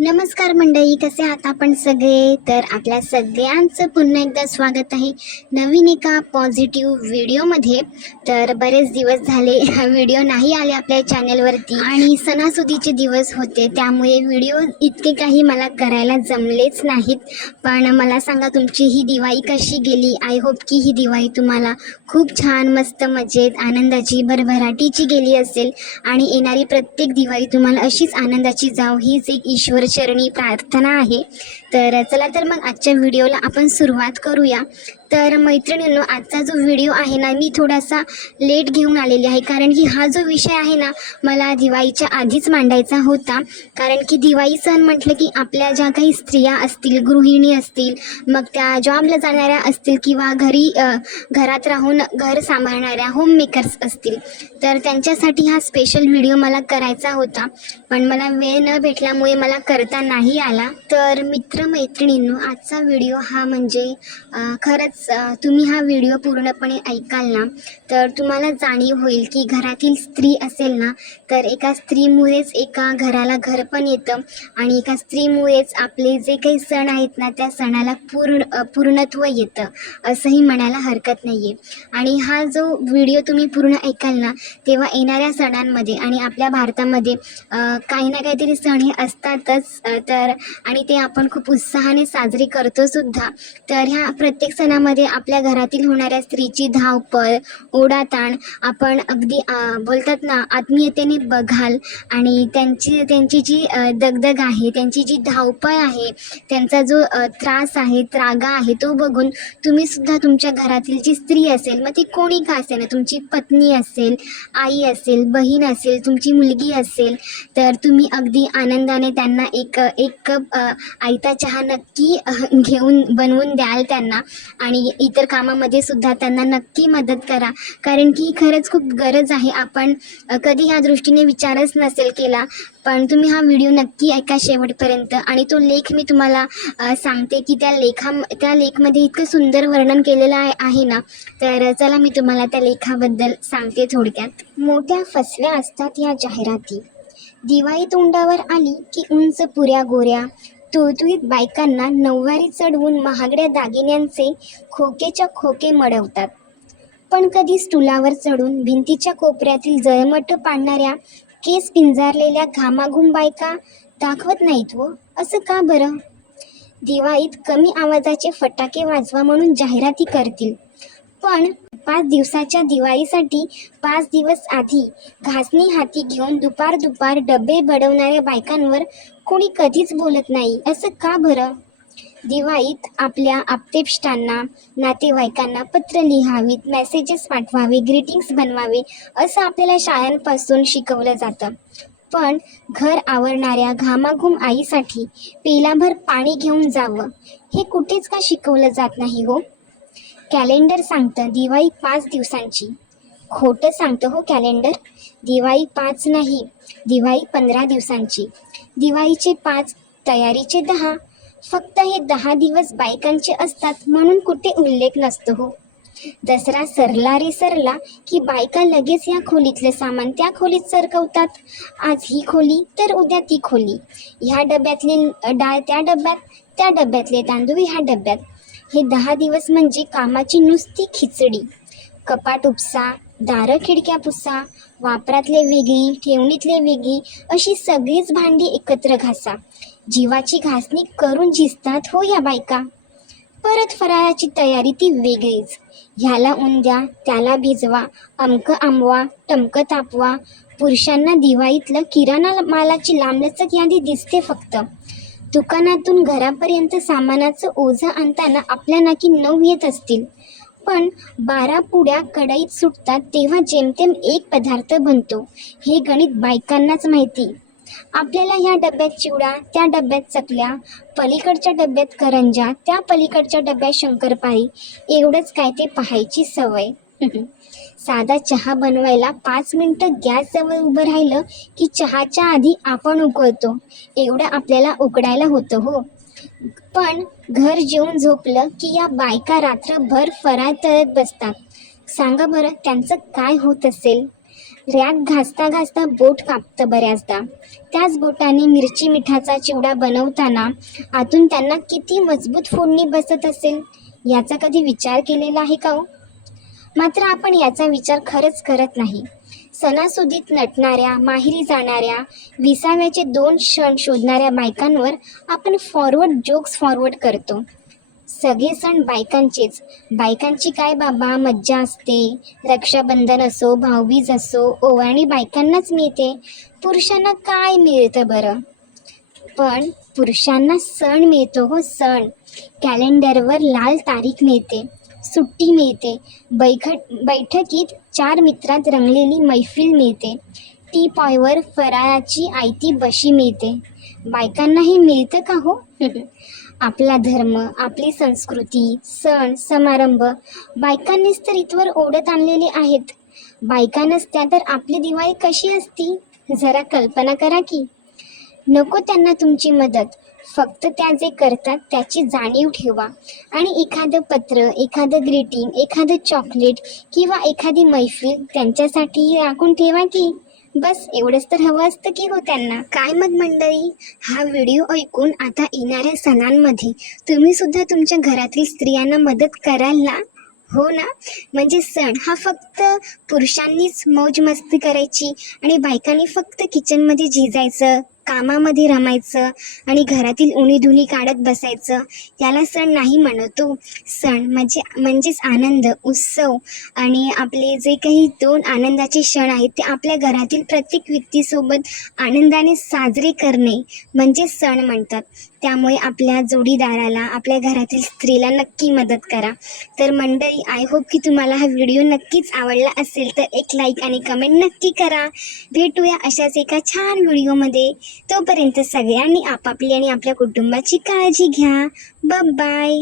नमस्कार मंडळी, कसे आहात आपण सगळे? तर आपल्या सगळ्यांचं पुन्हा एकदा स्वागत आहे नवीन एका पॉझिटिव्ह व्हिडिओमध्ये. तर बरेच दिवस झाले व्हिडिओ नाही आले आपल्या चॅनलवरती आणि सणासुदीचे दिवस होते, त्यामुळे व्हिडिओ इतके काही मला करायला जमलेच नाहीत. पण मला सांगा, तुमची ही दिवाळी कशी गेली? आय होप की ही दिवाळी तुम्हाला खूप छान, मस्त, मजेत, आनंदाची, भरभराटीची गेली असेल आणि येणारी प्रत्येक दिवाळी तुम्हाला अशीच आनंदाची जाव, हीच एक ईश्वर चरणी प्रार्थना आहे. तर चला, तर मग आजच्या व्हिडिओला आपण सुरुवात करूया. तर मैत्रिणींनो, आजचा जो व्हिडिओ आहे ना, मी थोडासा लेट घेऊन आलेली आहे, कारण की हा जो विषय आहे ना, मला दिवाळीच्या आधीच मांडायचा होता. कारण की दिवाळी सण म्हटलं की आपल्या ज्या काही स्त्रिया असतील, गृहिणी असतील, मग त्या जॉबला जाणाऱ्या असतील किंवा घरात राहून घर सांभाळणाऱ्या होममेकर्स असतील, तर त्यांच्यासाठी हा स्पेशल व्हिडिओ मला करायचा होता. पण मला वेळ न भेटल्यामुळे मला करता नाही आला. तर मित्रमैत्रिणींनो, आजचा व्हिडिओ हा म्हणजे खरंच तुम्ही हा व्हिडिओ पूर्णपणे ऐकाल ना, तर तुम्हाला जाणीव होईल की घरातील स्त्री असेल ना, तर एका स्त्रीमुळेच एका घराला घर पण येतं आणि एका स्त्रीमुळेच आपले जे काही सण आहेत ना, त्या सणाला पूर्णत्व येतं, असंही म्हणायला हरकत नाही आहे. आणि हा जो व्हिडिओ तुम्ही पूर्ण ऐकाल ना, तेव्हा येणाऱ्या सणांमध्ये आणि आपल्या भारतामध्ये काही ना काहीतरी सण हे असतातच, तर आणि ते आपण खूप उत्साहाने साजरे करतो सुद्धा. तर ह्या प्रत्येक सणामध्ये आपल्या घरातील होणाऱ्या स्त्रीची धावपळ, ओढाताण आपण अगदी बोलतात ना, आत्मीयतेने बघाल आणि त्यांची जी दगदग आहे, त्यांची जी धावपळ आहे, त्यांचा जो त्रास आहे, त्रागा आहे, तो बघून तुम्ही सुद्धा तुमच्या घरातील जी स्त्री असेल, मग ती कोणी का असेल ना, तुमची पत्नी असेल, आई असेल, बहीण असेल, तुमची मुलगी असेल, तर तुम्ही अगदी आनंदाने त्यांना एक कप आयता चहा नक्की बनवून द्याल त्यांना आणि इतर कामामध्ये सुद्धा त्यांना नक्की मदत करा. कारण की खरंच खूप गरज आहे. आपण कधी ह्या दृष्टीने विचारच नसेल केला, पण तुम्ही हा व्हिडिओ नक्की ऐका शेवटपर्यंत. आणि तो लेख मी तुम्हाला सांगते की त्या लेखमध्ये इतकं सुंदर वर्णन केलेलं आहे ना, तर चला मी तुम्हाला त्या लेखाबद्दल सांगते थोडक्यात. मोठ्या फसव्या असतात या जाहिराती. दिवाळी तोंडावर आली की उंच पुऱ्या गोऱ्या तुळतुळीत बायकांना नऊवारी चढवून महागड्या दागिन्यांचे खोकेच्या खोके मडवतात. पण कधी स्टुलावर चढून भिंतीच्या कोपऱ्यातील जळमट पाडणाऱ्या, केस पिंजारलेल्या घामाघूम बायका दाखवत नाहीत व असं का बरं? दिवाळीत कमी आवाजाचे फटाके वाजवा म्हणून जाहिराती करतील, पण 5 दिवसाच्या दिवाळीसाठी 5 दिवस आधी घासणी हाती घेऊन दुपार डबे बडवणाऱ्या बायकांवर कोणी कधीच बोलत नाही, असं का बरं? दिवाळीत आपल्या आप्तेष्टांना, नातेवाईकांना पत्र लिहावीत, मेसेजेस पाठवावे, ग्रीटिंग्स बनवावे, असं आपल्याला शाळांपासून शिकवलं जातं. पण घर आवरणाऱ्या घामाघूम आईसाठी पेलाभर पाणी घेऊन जावं, हे कुठेच का शिकवलं जात नाही हो? कॅलेंडर सांगतं दिवाळी 5 दिवसांची. खोटं सांगतं हो कॅलेंडर. दिवाळी 5 नाही, दिवाळी 15 दिवसांची. दिवाळीचे 5, तयारीचे 10. फक्त हे 10 दिवस बायकांचे असतात म्हणून कुठे उल्लेख नसतो हो. दसरा सरला रे सरला की बायका लगेच या खोलीतलं सामान त्या खोलीत सरकवतात. आज ही खोली तर उद्या ती खोली, ह्या डब्यातली डाळ त्या डब्यात, त्या डब्यातले तांदूळ ह्या डब्यात. हे 10 दिवस म्हणजे कामाची नुसती खिचडी. कपाट उपसा, दारं खिडक्या पुसा, वापरातले वेगळी, ठेवणीतले वेगळी, अशी सगळीच भांडी एकत्र घासा. जीवाची घासणी करून झिजतात हो या बायका. परत फराळाची तयारी ती वेगळीच. ह्याला उंद्या, त्याला भिजवा, अमकं आंबवा, टमकं तापवा. पुरुषांना दिवाळीतलं किराणा मालाची लांबलचक यादी दिसते फक्त. दुकानातून घरापर्यंत सामानाचं ओझं आणताना आपल्या नाकी 9 येत असतील, पण 12 पुड्या कढईत सुटतात तेव्हा जेमतेम एक पदार्थ बनतो, हे गणित बायकांनाच माहिती. आपल्याला ह्या डब्यात चिवडा, त्या डब्यात चकल्या, पलीकडच्या डब्यात करंजा, त्या पलीकडच्या डब्यात शंकरपाळी, एवढंच काय ते पाहायची सवय. साधा चहा बनवायला 5 मिनिटं गॅसजवळ उभं राहिलं की चहाच्या आधी आपण उकळतो, एवढं आपल्याला उकडायला होतं हो. पण घर जेवून झोपलं की या बायका रात्रभर फराळ तळत बसतात. सांगा बरं, त्यांचं काय होत असेल? रॅक घासता घासता बोट कापतं बऱ्याचदा. त्याच बोटाने मिरची मिठाचा चिवडा बनवताना आतून त्यांना किती मजबूत फोडणी बसत असेल याचा कधी विचार केलेला आहे का हो? मात्र आपण याचा विचार खरंच करत नाही. सणासुदीत नटणाऱ्या, माहेरी जाणाऱ्या, विसाव्याचे 2 क्षण शोधणाऱ्या बायकांवर आपण जोक्स फॉरवर्ड करतो. सगळे सण बायकांचेच. बायकांची काय बाबा मज्जा असते. रक्षाबंधन असो, भाऊबीज असो, ओवाळणी बायकांनाच मिळते. पुरुषांना काय मिळतं बरं? पण पुरुषांना सण मिळतो हो, सण. कॅलेंडरवर लाल तारीख मिळते, सुट्टी मिळते, बैठकीत 4 मित्रात रंगलेली मैफिल मिळते, टी पॉयवर फराळाची आयती बशी मिळते. बायकांना हे मिळतं का हो? आपला धर्म, आपली संस्कृती, सण समारंभ बायकांनीच तर इथवर ओढत आणलेले आहेत. बायका नसत्या तर आपली दिवाळी कशी असती जरा कल्पना करा की. नको त्यांना तुमची मदत, फक्त त्या जे करतात त्याची जाणीव ठेवा आणि एखादं पत्र, एखादं ग्रीटिंग, एखादं चॉकलेट किंवा एखादी मैफिल त्यांच्यासाठी राखून ठेवा की. बस एवढंच तर हवं असतं की हो त्यांना. काय मग मंडळी, हा व्हिडिओ ऐकून आता येणाऱ्या सणांमध्ये तुम्ही सुद्धा तुमच्या घरातील स्त्रियांना मदत कराल ना? हो ना? म्हणजे सण हा फक्त पुरुषांनीच मौज मस्ती करायची आणि बायकांनी फक्त किचनमध्ये झिजायचं, कामामध्ये रमायचं आणि घरातील उणीधुणी काढत बसायचं, याला सण नाही म्हणतो. सण म्हणजेच आनंद, उत्सव आणि आपले जे काही 2 आनंदाचे क्षण आहेत ते आपल्या घरातील प्रत्येक व्यक्तीसोबत आनंदाने साजरे करणे म्हणजे सण म्हणतात. त्यामुळे आपल्या जोडीदाराला, आपल्या घरातील स्त्रीला नक्की मदत करा. तर मंडळी, आय होप की तुम्हाला हा व्हिडिओ नक्कीच आवडला असेल तर एक लाईक आणि कमेंट नक्की करा. भेटूया अशाच एका छान व्हिडिओमध्ये. तोपर्यंत सगळ्यांनी आपापली आणि आपल्या कुटुंबाची काळजी घ्या. बाय.